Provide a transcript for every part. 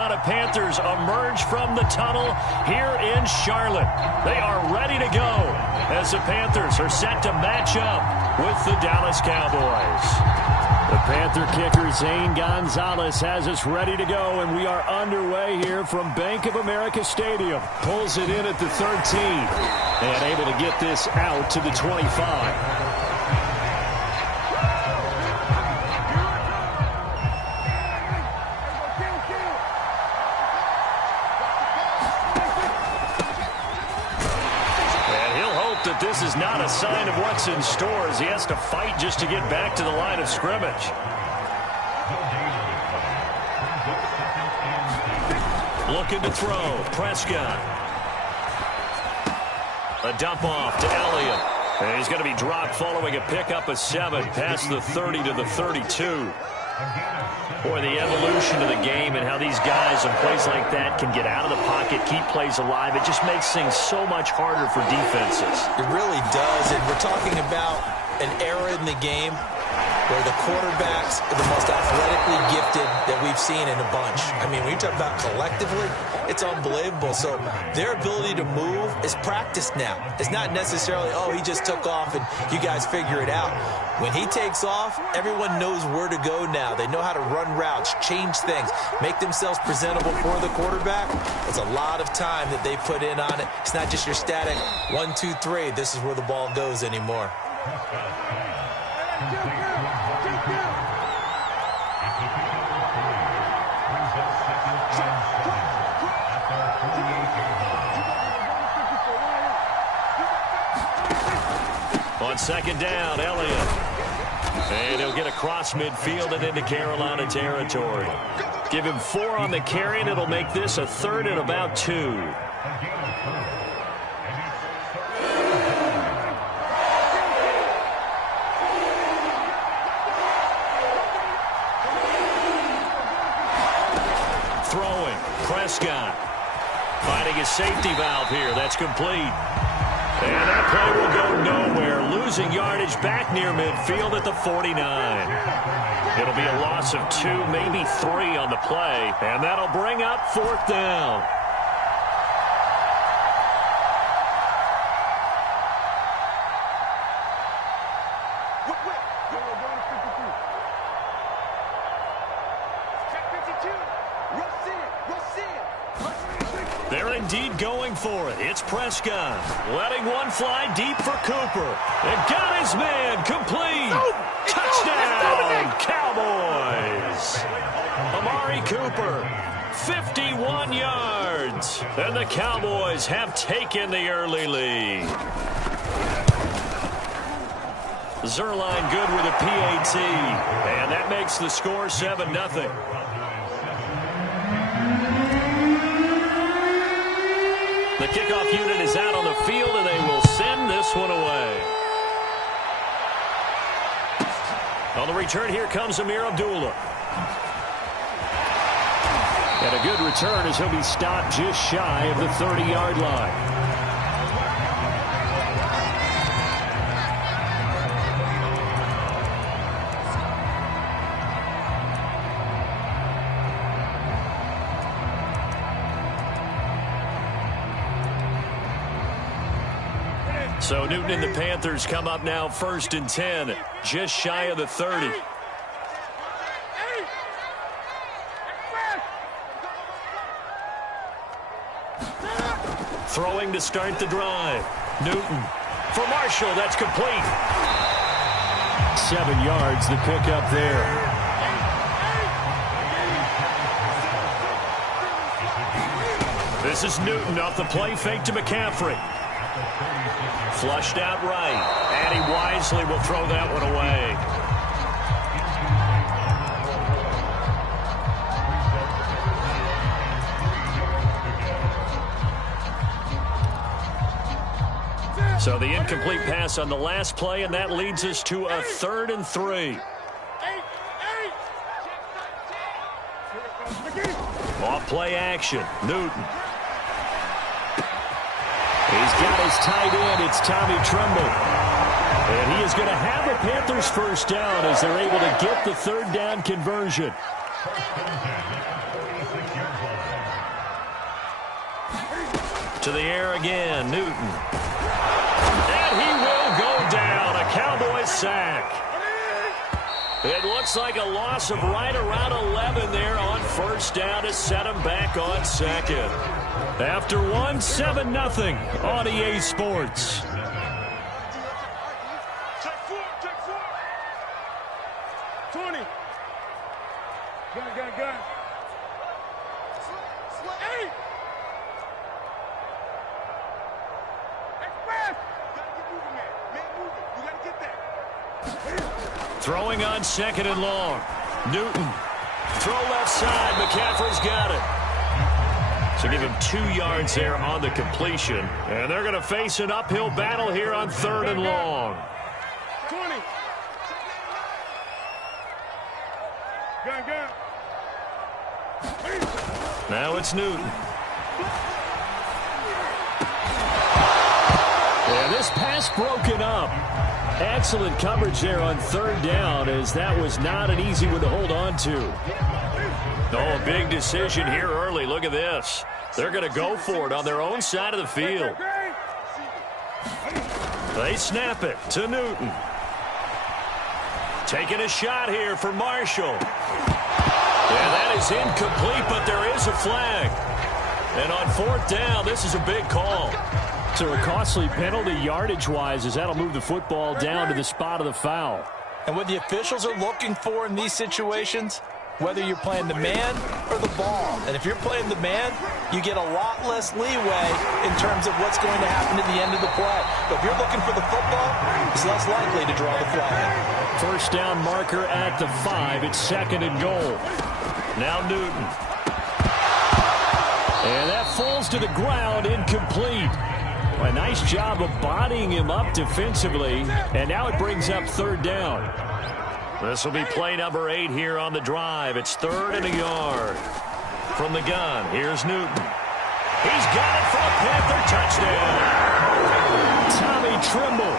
The Panthers emerge from the tunnel here in Charlotte. They are ready to go as the Panthers are set to match up with the Dallas Cowboys. The Panther kicker Zane Gonzalez has us ready to go, and we are underway here from Bank of America Stadium. Pulls it in at the 13 and able to get this out to the 25. This is not a sign of what's in store as he has to fight just to get back to the line of scrimmage. Looking to throw. Prescott. A dump off to Elliott. And he's going to be dropped following a pickup of 7 past the 30 to the 32. Boy, the evolution of the game and how these guys in plays like that can get out of the pocket, keep plays alive, it just makes things so much harder for defenses. It really does, and we're talking about an era in the game where the quarterbacks are the most athletically gifted that we've seen in a bunch. I mean, when you talk about collectively, it's unbelievable. So their ability to move is practiced now. It's not necessarily, oh, he just took off and you guys figure it out. When he takes off, everyone knows where to go now. They know how to run routes, change things, make themselves presentable for the quarterback. It's a lot of time that they put in on it. It's not just your static 1, 2, 3. This is where the ball goes anymore. On second down, Elliott. And he'll get across midfield and into Carolina territory. Give him 4 on the carry, and it'll make this a 3rd and about 2. Throwing. Prescott. Finding his safety valve here. That's complete. And that play will go nowhere. Losing yardage back near midfield at the 49. It'll be a loss of 2, maybe 3 on the play. And that'll bring up 4th down. They're indeed going for it. It's Prescott. Letting one fly deep for Cooper. And got his man complete. Touchdown, Cowboys. Amari Cooper, 51 yards. And the Cowboys have taken the early lead. Zerline good with a PAT. And that makes the score 7-0. The kickoff unit is out on the field, and they will send this one away. On the return, here comes Amir Abdullah. And a good return as he'll be stopped just shy of the 30-yard line. So Newton and the Panthers come up now 1st and 10, just shy of the 30. Throwing to start the drive. Newton for Marshall. That's complete. 7 yards, the pickup there. This is Newton off the play fake to McCaffrey. Flushed out right, and he wisely will throw that one away. So the incomplete pass on the last play, and that leads us to a 3rd and 3. Off play action, Newton. He's got his tight end. It's Tommy Tremble. And he is going to have the Panthers first down as they're able to get the 3rd down conversion. To the air again, Newton. And he will go down. A Cowboys sack. It looks like a loss of right around 11 there on first down to set him back on second. After one, 7-0 on EA Sports. Gun. Hey! Express! You gotta get moving, man. Man, moving. You gotta get that. Throwing on second and long. Newton. Throw left side. McCaffrey's got it. So give him 2 yards there on the completion. And they're going to face an uphill battle here on third and long. 20. Gun. Now it's Newton. And this pass broken up. Excellent coverage there on third down, as that was not an easy one to hold on to. Oh, a big decision here early. Look at this. They're going to go for it on their own side of the field. They snap it to Newton. Taking a shot here for Marshall. Yeah, that is incomplete, but there is a flag. And on fourth down, this is a big call. So a costly penalty yardage-wise, as that'll move the football down to the spot of the foul. And what the officials are looking for in these situations, whether you're playing the man or the ball. And if you're playing the man, you get a lot less leeway in terms of what's going to happen at the end of the play. But if you're looking for the football, it's less likely to draw the flag. First down marker at the 5. It's second and goal. Now Newton. And that falls to the ground, incomplete. A nice job of bodying him up defensively. And now it brings up third down. This will be play number 8 here on the drive. It's third and a yard. From the gun, here's Newton. He's got it for a Panther touchdown. Tommy Trimble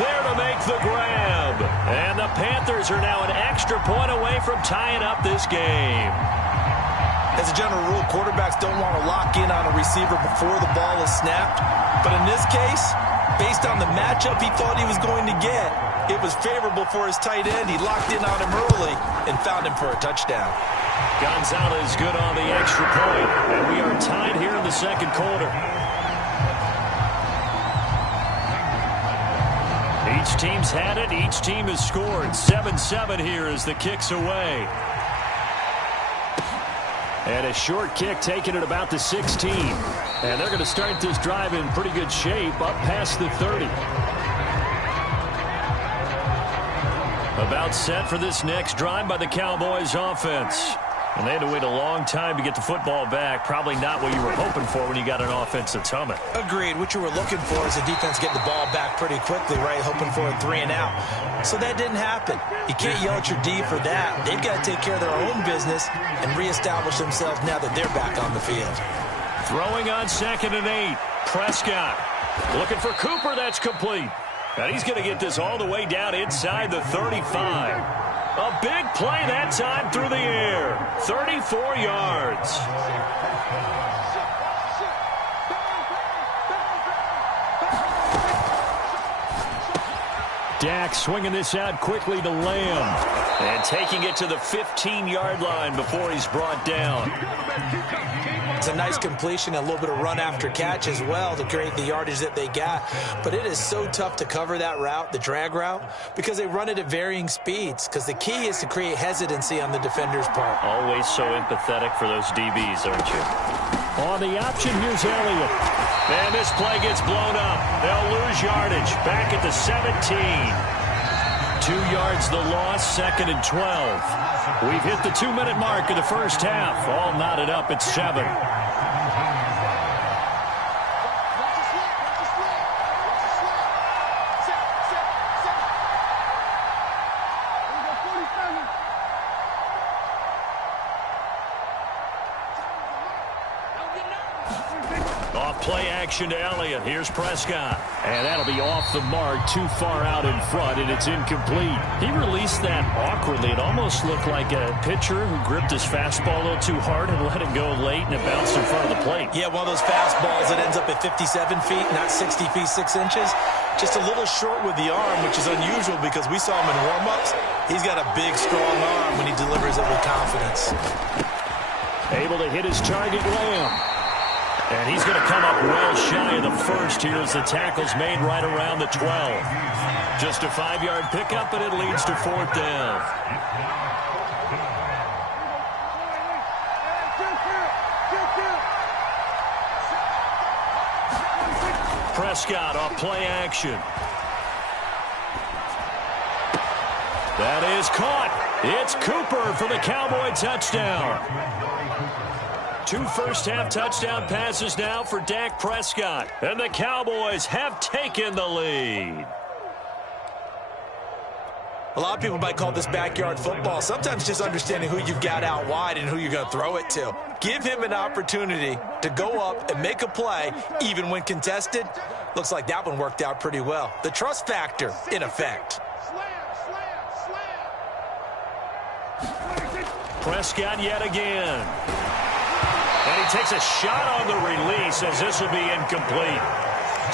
there to make the grab. And the Panthers are now an extra point away from tying up this game. As a general rule, quarterbacks don't want to lock in on a receiver before the ball is snapped. But in this case, based on the matchup he thought he was going to get, it was favorable for his tight end. He locked in on him early and found him for a touchdown. Gonzalez good on the extra point. And we are tied here in the second quarter. Each team's had it. Each team has scored. 7-7 here as the kick's away. And a short kick taken at about the 16. And they're going to start this drive in pretty good shape up past the 30. About set for this next drive by the Cowboys offense. And they had to wait a long time to get the football back. Probably not what you were hoping for when you got an offense that's humming. Agreed. What you were looking for is the defense getting the ball back pretty quickly, right? Hoping for a 3 and out. So that didn't happen. You can't yell at your D for that. They've got to take care of their own business and reestablish themselves now that they're back on the field. Throwing on second and 8. Prescott looking for Cooper. That's complete. And he's going to get this all the way down inside the 35. A big play that time through the air. 34 yards. Dak swinging this out quickly to Lamb. And taking it to the 15-yard line before he's brought down. It's a nice completion, a little bit of run after catch as well to create the yardage that they got. But it is so tough to cover that route, the drag route, because they run it at varying speeds. Because the key is to create hesitancy on the defender's part. Always so empathetic for those DBs, aren't you? On the option, here's Elliott. And this play gets blown up. They'll lose yardage. Back at the 17. 2 yards the loss, second and 12. We've hit the 2-minute mark of the first half. All knotted up at 7. Off play action to Elliott. Here's Prescott. And that'll be off the mark, too far out in front, and it's incomplete. He released that awkwardly. It almost looked like a pitcher who gripped his fastball a little too hard and let it go late, and it bounced in front of the plate. Yeah, one of those fastballs that ends up at 57 feet, not 60 feet, 6 inches. Just a little short with the arm, which is unusual because we saw him in warm-ups. He's got a big, strong arm when he delivers it with confidence. Able to hit his target, Lamb. And he's going to come up well shy of the first here as the tackle's made right around the 12. Just a 5-yard pickup, and it leads to 4th down. Prescott off play action. That is caught. It's Cooper for the Cowboy touchdown. 2 first-half touchdown passes now for Dak Prescott. And the Cowboys have taken the lead. A lot of people might call this backyard football. Sometimes just understanding who you've got out wide and who you're going to throw it to. Give him an opportunity to go up and make a play, even when contested. Looks like that one worked out pretty well. The trust factor, in effect. Prescott yet again. And he takes a shot on the release as this will be incomplete.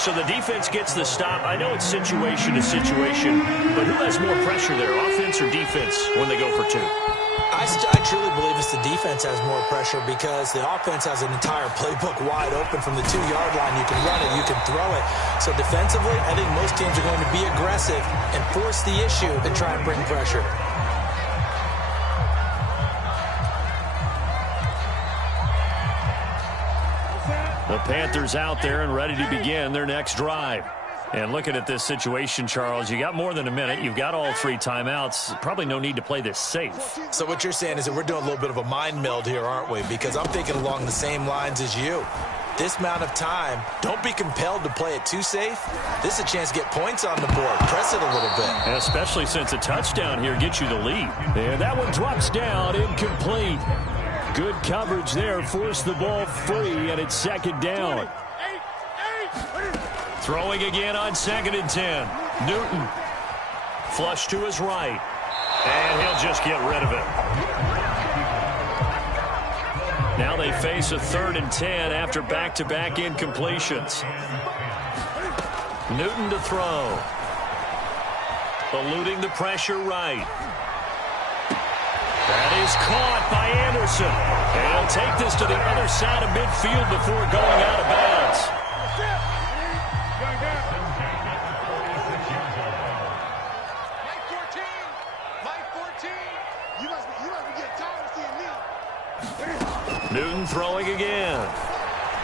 So the defense gets the stop. I know it's situation to situation, but who has more pressure there, offense or defense, when they go for 2? I truly believe it's the defense has more pressure because the offense has an entire playbook wide open from the 2-yard line. You can run it, you can throw it. So defensively, I think most teams are going to be aggressive and force the issue and try and bring pressure. The Panthers out there and ready to begin their next drive. And looking at this situation, Charles, you got more than a minute. You've got all 3 timeouts. Probably no need to play this safe. So what you're saying is that we're doing a little bit of a mind meld here, aren't we? Because I'm thinking along the same lines as you. This amount of time, don't be compelled to play it too safe. This is a chance to get points on the board. Press it a little bit. And especially since a touchdown here gets you the lead. And that one drops down, incomplete. Good coverage there, forced the ball free, and it's 2nd down. Throwing again on 2nd and 10. Newton. Flush to his right. And he'll just get rid of it. Now they face a 3rd and 10 after back-to-back incompletions. Newton to throw. Eluding the pressure right. That is caught by Anderson. And he'll take this to the other side of midfield before going out of bounds. Newton throwing again.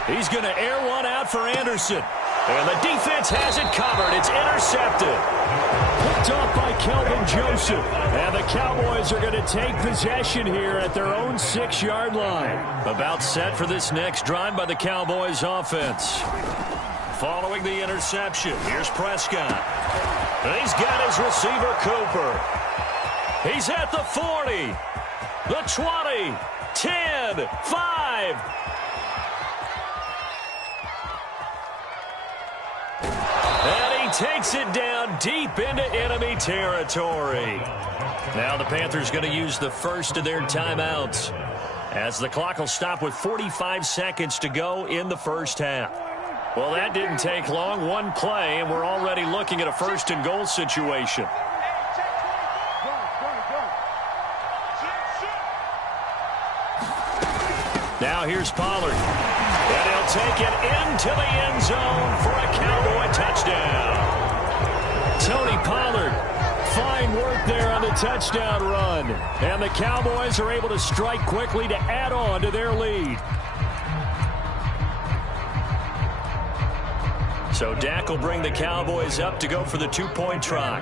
He's going to air one out for Anderson. And the defense has it covered. It's intercepted. Picked off by Kelvin Joseph. And the Cowboys are going to take possession here at their own 6-yard line. About set for this next drive by the Cowboys offense. Following the interception, here's Prescott. And he's got his receiver, Cooper. He's at the 40, the 20, 10, 5. And he takes it down deep into enemy territory. Now the Panthers going to use the first of their timeouts as the clock will stop with 45 seconds to go in the first half. Well, that didn't take long. One play, and we're already looking at a 1st and goal situation. Now here's Pollard. And he'll take it into the end zone for a Cowboy touchdown. Tony Pollard, fine work there on the touchdown run. And the Cowboys are able to strike quickly to add on to their lead. So Dak will bring the Cowboys up to go for the 2-point try.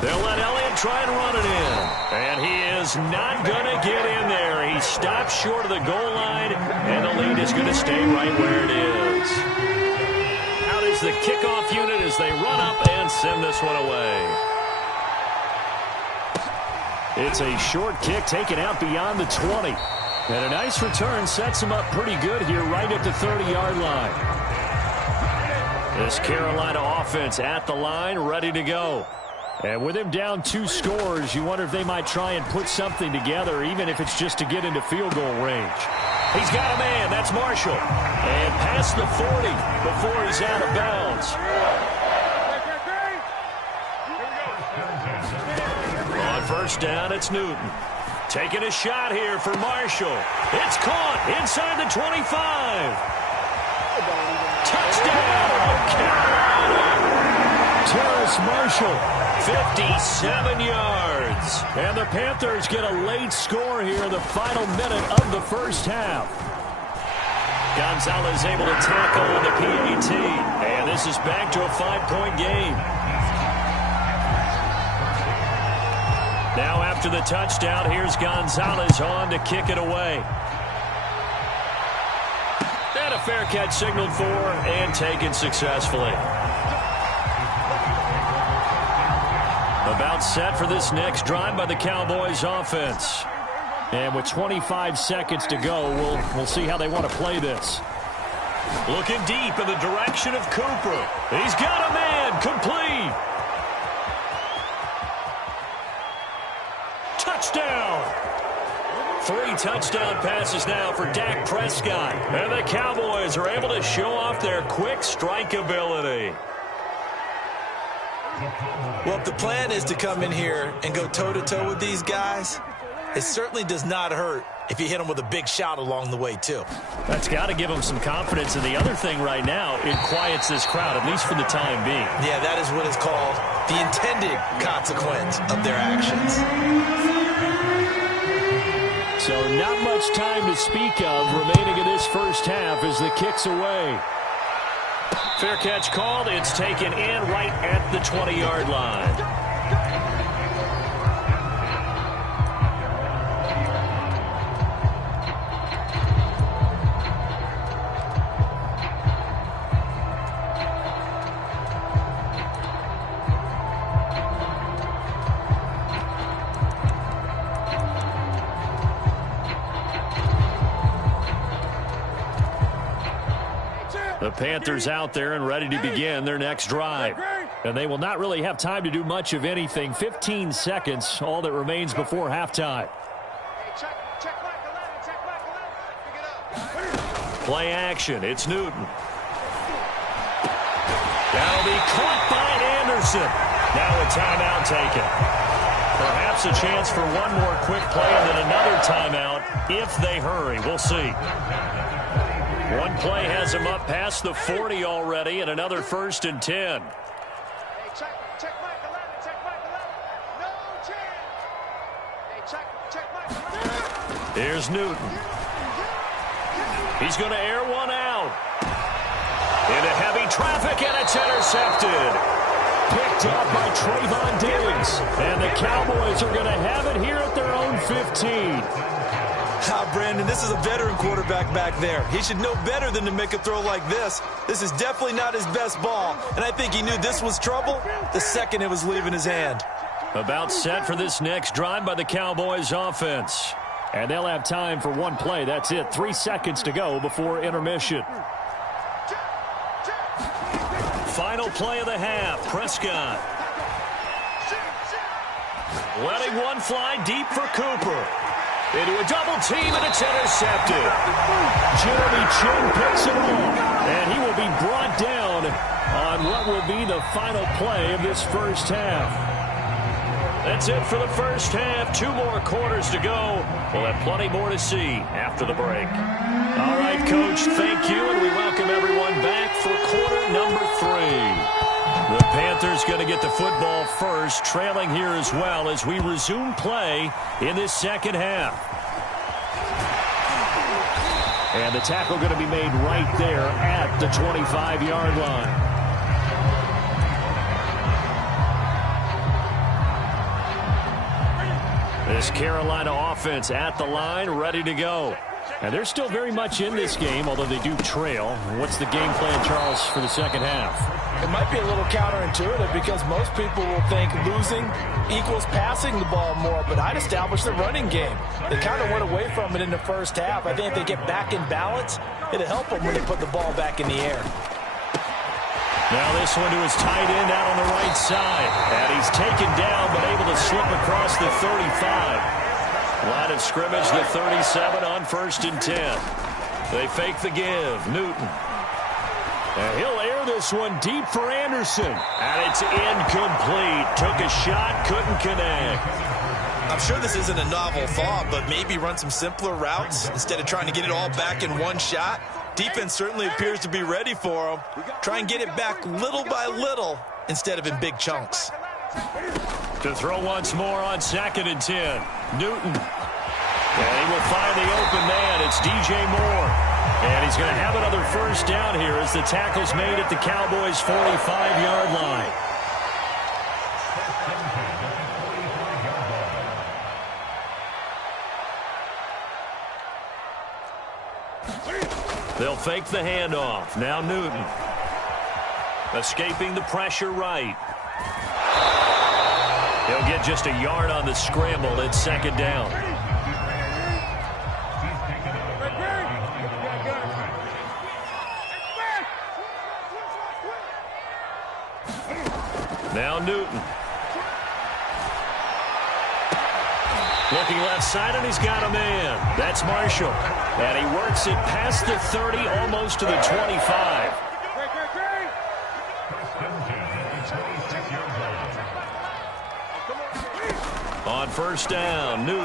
They'll let Elliott try and run it in. And he is not going to get in there. He stops short of the goal line, and the lead is going to stay right where it is. Out is the kickoff unit as they run up and send this one away. It's a short kick taken out beyond the 20. And a nice return sets him up pretty good here right at the 30-yard line. This Carolina offense at the line, ready to go. And with him down 2 scores, you wonder if they might try and put something together, even if it's just to get into field goal range. He's got a man. That's Marshall. And past the 40 before he's out of bounds. On first down, it's Newton. Taking a shot here for Marshall. It's caught inside the 25. Touchdown, Carolina. Terrace Marshall, 57 yards. And the Panthers get a late score here in the final minute of the first half. Gonzalez able to tackle on the PAT. And this is back to a 5-point game. Now after the touchdown, here's Gonzalez on to kick it away. And a fair catch signaled for and taken successfully. About set for this next drive by the Cowboys offense. And with 25 seconds to go, we'll see how they want to play this. Looking deep in the direction of Cooper. He's got a man, complete. Touchdown. 3 touchdown passes now for Dak Prescott. And the Cowboys are able to show off their quick strike ability. Well, if the plan is to come in here and go toe-to-toe with these guys, it certainly does not hurt if you hit them with a big shot along the way, too. That's got to give them some confidence. And the other thing right now, it quiets this crowd, at least for the time being. Yeah, that is what is called the intended consequence of their actions. So not much time to speak of remaining in this first half as the kick's away. Fair catch called. It's taken in right at the 20-yard line. The Panthers out there and ready to begin their next drive. And they will not really have time to do much of anything. 15 seconds, all that remains before halftime. Play action. It's Newton. That'll be caught by Anderson. Now a timeout taken. Perhaps a chance for one more quick play and then another timeout if they hurry. We'll see. One play has him up past the 40 already, and another 1st and 10. Here's Newton. He's going to air one out. Into heavy traffic, and it's intercepted. Picked up by Trayvon Diggs. And the Cowboys are going to have it here at their own 15. Brandon, this is a veteran quarterback back there. He should know better than to make a throw like this. This is definitely not his best ball, and I think he knew this was trouble the second it was leaving his hand. About set for this next drive by the Cowboys offense. And they'll have time for one play. That's it. 3 seconds to go before intermission. Final play of the half. Prescott. Letting one fly deep for Cooper. Into a double team, and it's intercepted. Jeremy Chin picks it off, and he will be brought down on what will be the final play of this first half. That's it for the first half. 2 more quarters to go. We'll have plenty more to see after the break. All right, Coach, thank you, and we welcome everyone back for quarter number 3. The Panthers going to get the football first, trailing here as well as we resume play in this second half. And the tackle going to be made right there at the 25-yard line. This Carolina offense at the line, ready to go. And they're still very much in this game, although they do trail. What's the game plan, Charles, for the second half? It might be a little counterintuitive because most people will think losing equals passing the ball more, but I'd establish the running game. They kind of went away from it in the first half. I think if they get back in balance, it'll help them when they put the ball back in the air. Now this one to his tight end out on the right side. And he's taken down but able to slip across the 35. Line of scrimmage, the 37 on 1st and 10. They fake the give. Newton. And he'll air this one deep for Anderson. And it's incomplete. Took a shot, couldn't connect. I'm sure this isn't a novel thought, but maybe run some simpler routes instead of trying to get it all back in one shot. Defense certainly appears to be ready for him. Try and get it back little by little instead of in big chunks. To throw once more on 2nd and 10. Newton. And he will find the open man. It's DJ Moore. And he's going to have another first down here as the tackle's made at the Cowboys' 45-yard line. They'll fake the handoff. Now Newton. Escaping the pressure right. He'll get just a yard on the scramble. It's 2nd down. Now Newton. Looking left side, and he's got a man. That's Marshall. And he works it past the 30, almost to the 25. On 1st down, Newton.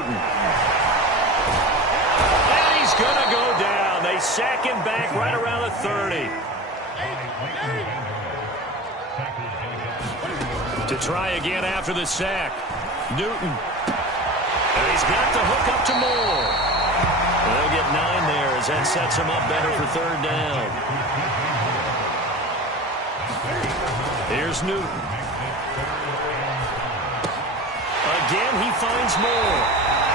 And he's going to go down. They sack him back right around the 30. To try again after the sack. Newton. And he's got the hook up to Moore. They'll get 9 there as that sets him up better for 3rd down. Here's Newton. Again, he finds Moore.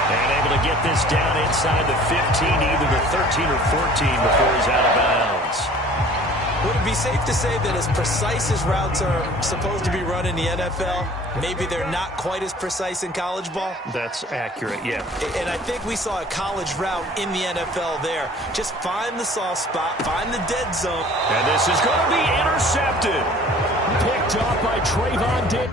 And able to get this down inside the 15, either the 13 or 14 before he's out of bounds. Would it be safe to say that as precise as routes are supposed to be run in the NFL, maybe they're not quite as precise in college ball? That's accurate, yeah. And I think we saw a college route in the NFL there. Just find the soft spot, find the dead zone. And this is going to be intercepted. Picked off by Trayvon Diggs.